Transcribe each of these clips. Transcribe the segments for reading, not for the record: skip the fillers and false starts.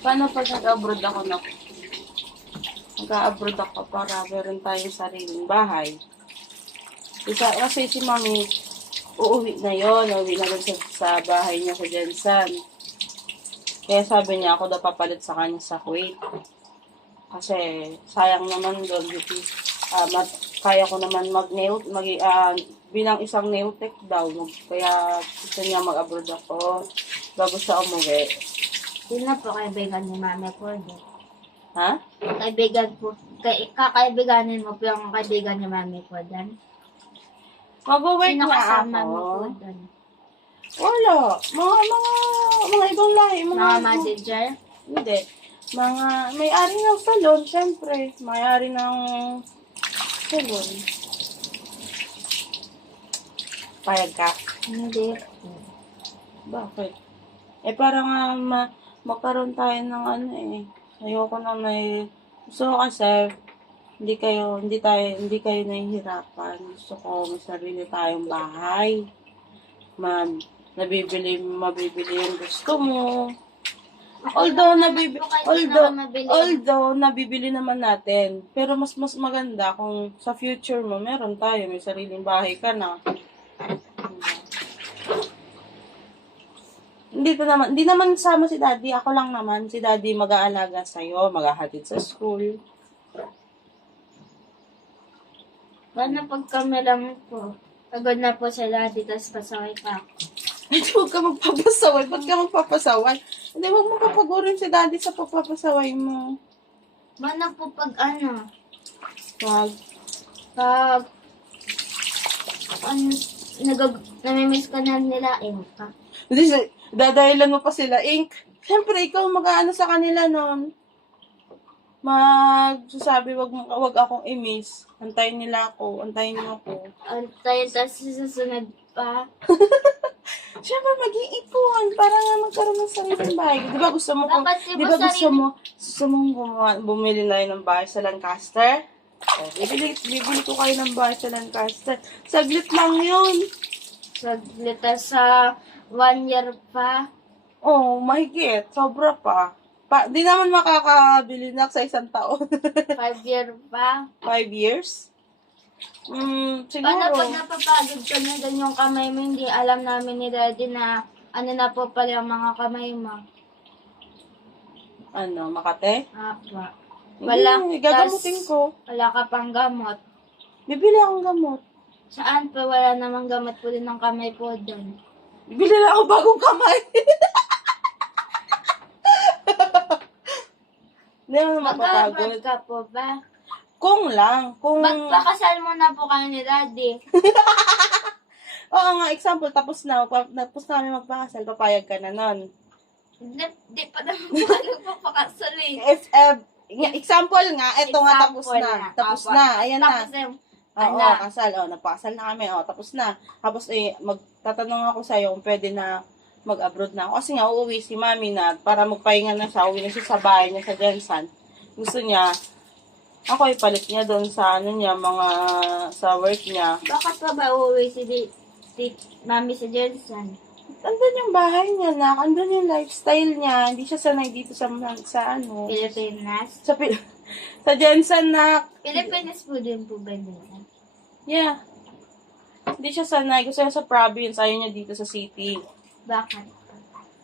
Paano pag nag-abroad ako na? Nag-abroad ako para meron tayong sariling bahay. Kasi si Mami, uuwi na yon, uuwi na rin sa bahay niya sa Jensan. Kaya sabi niya ako daw papalit sa kanya sa Kuwait. Kasi sayang naman doon, kaya ko naman bilang isang neotech daw. Kaya gusto niya mag-abroad ako bago siya umuwi. Yun na po, kaibigan ni Mami po. Ha? Kaibigan po. Kakaibiganin mo po yung kaibigan ni Mami po dyan. Mag-work Sino na kasama ako. mo po dyan? Wala. Mga ibang lahi. Mga messenger? Hindi. May-ari ng salon, syempre. May-ari ng salon. Payag ka? Hindi. Bakit? Para nga magkaroon tayo ng ayoko na gusto ko kasi hindi kayo nahihirapan. Gusto ko may sarili tayong bahay. Mabibili yung gusto mo. Although nabibili naman natin, pero mas maganda kung sa future mo meron tayo, may sariling bahay ka na. Hindi naman sama si Daddy, ako lang naman. Si Daddy mag-aalaga sa'yo, maghahatid sa school. Paano pag kami lang po? Pagod na po si Daddy, tapos pasaway pa ako. Hindi, huwag ka magpapasaway. Ba't ka magpapasaway? Hindi, huwag mo papagurin si Daddy sa pagpapasaway mo. Paano po pag Wag. namimiss ka na nila, ka. Hindi, dadahilan mo pa sila, Ink. Siyempre, ikaw mag-aano sa kanila nun. Magsasabi, wag akong i-miss. Antayin niyo ako. Antayin, tapos susunod pa. Siyempre, mag-iipon para nga magkaroon ng sariling bahay. Di ba gusto mo gusto mong bumili na ng bahay sa Lancaster? Bibili ko kayo ng bahay sa Lancaster. Saglit lang yun. Saglit sa 1 year pa. Oh, mahigit. Sobra pa. Di naman makakabili na sa 1 taon. 5 year pa. 5 years? Siguro. Paano pag napapagod ka na din yung kamay mo, hindi alam namin ni Daddy na ano na po pala yung mga kamay mo. Makate? Apa. Hindi, gagamutin ko. Wala ka pang gamot. Bibili akong gamot. Saan pa? Wala namang gamot po din ng kamay po doon. Bibili na ako bagong kamay. Hindi naman mapapagod. Mag-abroad ka po ba? Kung Magpakasal mo na po kayo ni Daddy. Oo nga, example, tapos na kami magpakasal, papayag ka na nun. Di pa naman po nagpapakasal eh. Example nga, eto nga, tapos Example na. na. Tapos na, ayan na. Tapos yung, Oo, kasal. Nagpakasal na kami. Tapos na. Tapos magtatanong ako sa'yo kung pwede na mag-abroad na ako. Kasi nga, uuwi si Mami na para magpahinga na siya. Uwi na siya sa bahay niya sa Jensan. Gusto niya, ako ipalit niya doon sa sa work niya. bakit pa ba uuwi si Mami sa Jensen? Andun yung bahay niya, andun yung lifestyle niya. Hindi siya sanay dito sa Pilipinas? Sa Jensen na. Pilipinas po din po ba din? Yeah. Hindi siya sanay. Gusto niya sa province. Ayaw niya dito sa city. Bakit?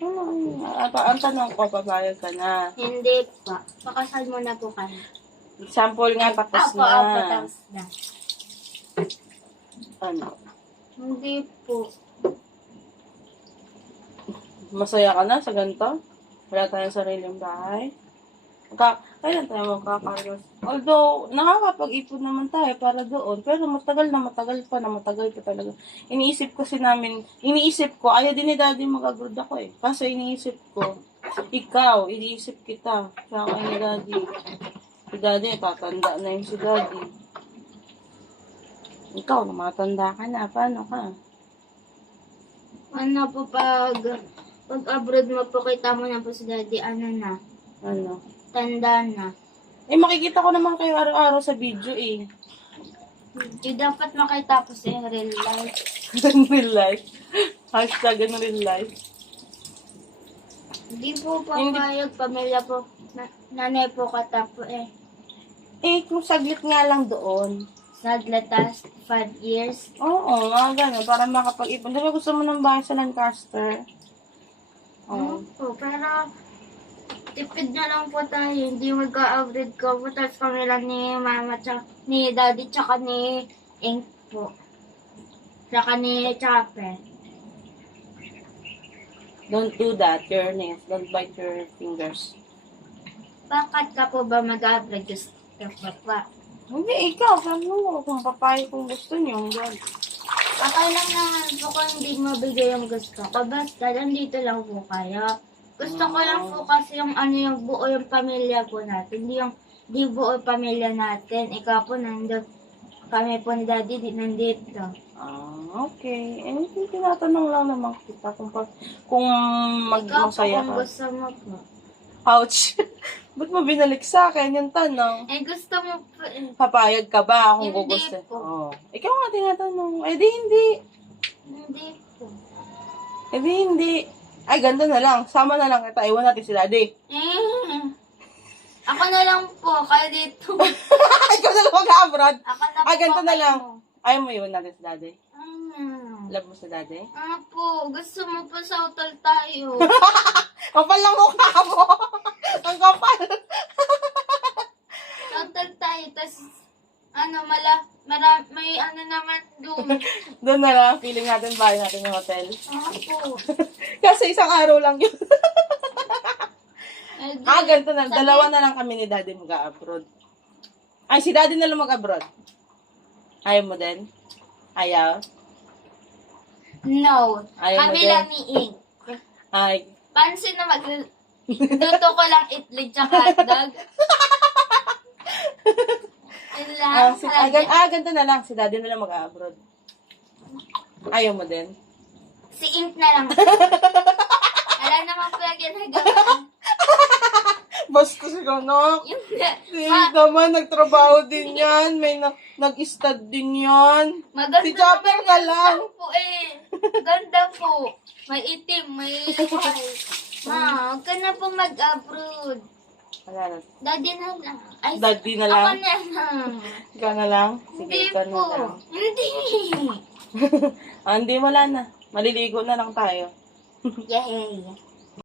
Ang tanong ko, papayag ka na. Hindi pa. Pakasal mo na po kayo. Example nga, tapos na. Tapos na. Hindi po. Masaya ka na sa ganito? Wala tayong sariling bahay? Kailan tayo magkakaros? Although, nakakapag-ipon naman tayo para doon. Pero matagal pa talaga. Iniisip ko, ayaw din ni Daddy mag-abroad ako eh. Kasi iniisip ko, iniisip kita. Saka ni Daddy. Si Daddy, tatanda na yung si Daddy. Ikaw, namatanda ka na. Paano ka? Ano po pag abroad mo po, kita mo na po si Daddy, tanda na. Makikita ko naman kayo araw-araw sa video eh. Hindi dapat makita po sa real life. Real life. Hashtag real life. Hindi po papayag, pamilya po. Nanay po katapo eh. Eh, kung saglit nga lang doon. Saglatas, 5 years. Oo, nga gano'n. Para makapag-ipon. Di ba gusto mo ng bahay sa Lancaster? Oo. Po, pero tipid na lang po tayo. Hindi mag-upgrade ko po. Tapos kami lang ni mama, ni daddy, tsaka ni Ink po. Tsaka ni Chape. Don't do that, your nails. Don't bite your fingers. Bakit ka po ba mag-upgrade? Gusto ka pa. Hindi, ikaw. Sabi mo, kung papayag kung gusto niyo. Okay lang naman po kung hindi mabigay yung gusto ko. Basta, nandito lang po kayo. Gusto ko lang po kasi yung yung buo yung pamilya po natin. Di buo yung pamilya natin. Ikaw po nandun. Kami po ni daddy nandito. Okay. Eh, tinatanong lang naman kita kung Ikaw po masaya kung ka. gusto mo po. Ouch. Ba't mo binalik sa akin yung tanong? Eh gusto mo po eh. Papayag ka ba kung Hindi gusto? po. Oh. Ikaw nga tinatanong. Eh di hindi. Hindi po. Eh di hindi. Ay, ganito na lang. Sama na lang kita. Iwan natin si daddy. Ako na lang po. Kayo dito. Ikaw na lang mag-abroad. Ako na po. Ah, ganito na kayo lang. mo. Ayaw mo iwan natin si daddy? Ano? Love mo si daddy? Po, gusto mo po sa hotel tayo. Kapal lang mukha mo. Ang kapal. Sa hotel tayo, tas may naman doon. Doon na lang. Feeling natin bahay natin yung hotel. Po. Kasi isang araw lang yun. Eh, di- Ganito na. sabi- Dalawa na lang kami ni daddy mag-abroad. Ay, si daddy na lang mag-abroad. Ayaw mo din? Ayaw? No. Ayaw mo Kami din? lang ni Ink. Ay, Pansin na luto ko lang itlog tsaka hotdog. Yun lang. ganito na lang. Si daddy na lang mag-abroad. Ayaw mo din? Si Ink na lang. Wala naman po yung ginagawa. Basta si Kanak. Yung Si naman, nagtrabaho din yan. May nag-stud din yan. maganda Si Chopper naman ka yung lang. po eh. Ganda po. May itim, may white. Ma, huwag ka na po mag-abroad. Wala na. Daddy na lang. Ay, Daddy na ako lang. na lang. Ikaw na lang? Sige, Hindi ikaw na po. lang. Hindi. Hindi, wala na. Maliligo na lang tayo. Yay.